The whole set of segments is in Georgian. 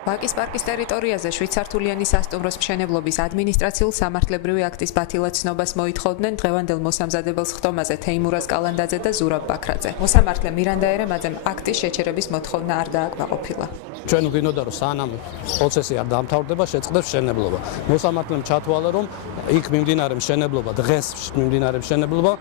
ვაკის პარკის ტერიტორიაზე შვიდსართულიანი სასტუმროს მშენებლობის ადმინისტრაციულ სამართლებრივი აქტის ბათილად-ცნობას მოითხოვდნენ დღევანდელ მოსამზადებელს ხტომაზე თეიმურაზ კალანდაძე და ზურაბ ბაქრაძე. მოსამართლე მირანდა ერემაძემ აქტის შეჩერების მოთხოვნა არ დააკმაყოფილა. ჩვენ გვინდოდა რომ სანამ პროცესი არ დამთავრდება, შეწყდებს მშენებლობა. მოსამართლემ ჩათვალა რომ იქ მიმდინარე მშენებლობა, დღეს მიმდინარე მშენებლობა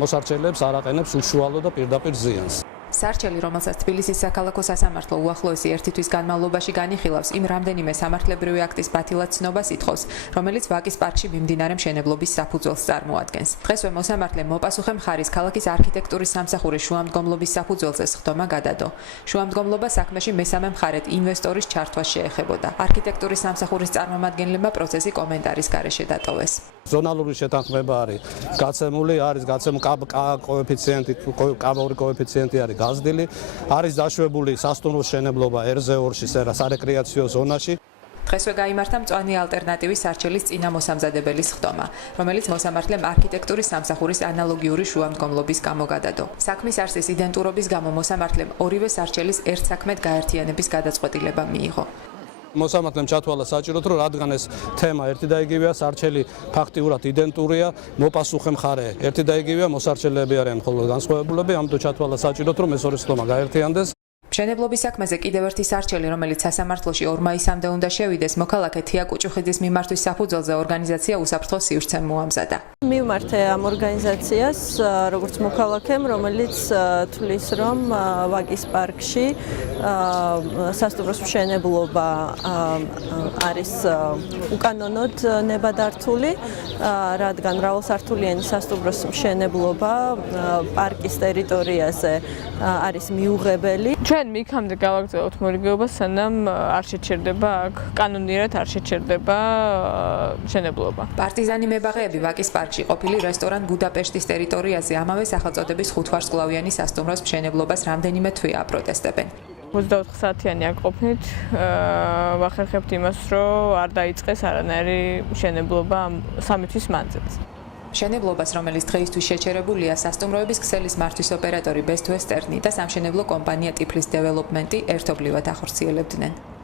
მოსარჩელებს არ აყენებს უშუალო და პირდაპირ ზიანს. სარჩელი, რომელსაც თბილისის საქალაქო სასამართლო უახლოესი ერთი თვის განმავლობაში განიხილავს, იმ რამდენიმე სამართლებრივი აქტის ბათილად-ცნობას ითხოვს, რომელიც ვაკის პარკში მიმდინარე მშენებლობის საფუძველს წარმოადგენს. დღესვე მოსამართლემ მოპასუხე მხარის ქალაქის არქიტექტურის სამსახურის შუამდგომლობის საფუძველზე სხდომა გადადო. შუამდგომლობა საქმეში მესამე მხარედ ინვესტორის ჩართვას შეეხებოდა. არქიტექტურის სამსახურის წარმომადგენლებმა პროცესი კომენტარის გარეშე დატოვეს. ზონალური შეთანხმება არის გაცემული, არის გაცემული კაბაური კოეფიციენტი არის გაზრდილი, არის დაშვებული სასტუმროს მშენებლობა RZ2-ში, სარეკრეაციო ზონაში. დღესვე გაიმართა მწვანე ალტერნატივის სარჩელის წინა მოსამზადებელის ხტომა, რომელიც მოსამართლემ არქიტექტურის სამსახურის ანალოგიური შუამდგომლობის გამო გადადო. საქმის არსის იდენტურობის გამო მოსამართლემ ორივე სარჩელის ერთ საქმედ გაერთიანების გადაწყვეტილება მიიღო. მოსამართლემ ჩათვალა საჭიროდ, რომ რადგან ეს თემა ერთი და იგივეა, სარჩელი ფაქტიურად იდენტურია, მოპასუხე მხარე ერთი და იგივეა, მოსარჩელები არიან მხოლოდ განსხვავებულები, ამიტომ ჩათვალა საჭიროდ, რომ ეს ორი ხტომა გაერთიანდეს. მშენებლობის საქმეზე კიდევ ერთი სარჩელი, რომელიც სასამართლოში 2 მაისამდე უნდა შევიდეს, მოქალაქე თია კუჭუხიძის მიმართვის საფუძველზე ორგანიზაცია უსაფრთხო სივრცემ მოამზადა. მივმართე ამ ორგანიზაციას, როგორც მოქალაქემ, რომელიც თვლის, რომ ვაკის პარკში სასტუმროს მშენებლობა არის უკანონოდ ნებადართული, რადგან მრავალსართულიანი სასტუმროს მშენებლობა პარკის ტერიტორიაზე არის მიუღებელი. ჩვენ იქამდე გავაგზავნოთ მორიგეობას, სანამ არ შეჩერდება აქ კანონიერად არ შეჩერდება მშენებლობა. პარტიზანი მებაღეები ვაკის პარკში ყოფილი რესტორან ბუდაპეშტის ტერიტორიაზე ამავე სახელწოდების 5 ვარსკვლავიანი სასტუმროს მშენებლობას რამდენიმე თვეა აპროტესტებენ. 24 საათიანი აქ ყოფნით ვახერხებთ იმას, რომ არ დაიწყეს არანაირი მშენებლობა 3 თვის მანძილზე. მშენებლობას, რომელიც დღეისთვის შეჩერებულია, სასტუმროების ქსელის მართვის ოპერატორი Best Western და სამშენებლო კომპანია Tiflis Development ერთობლივად ახორციელებდნენ.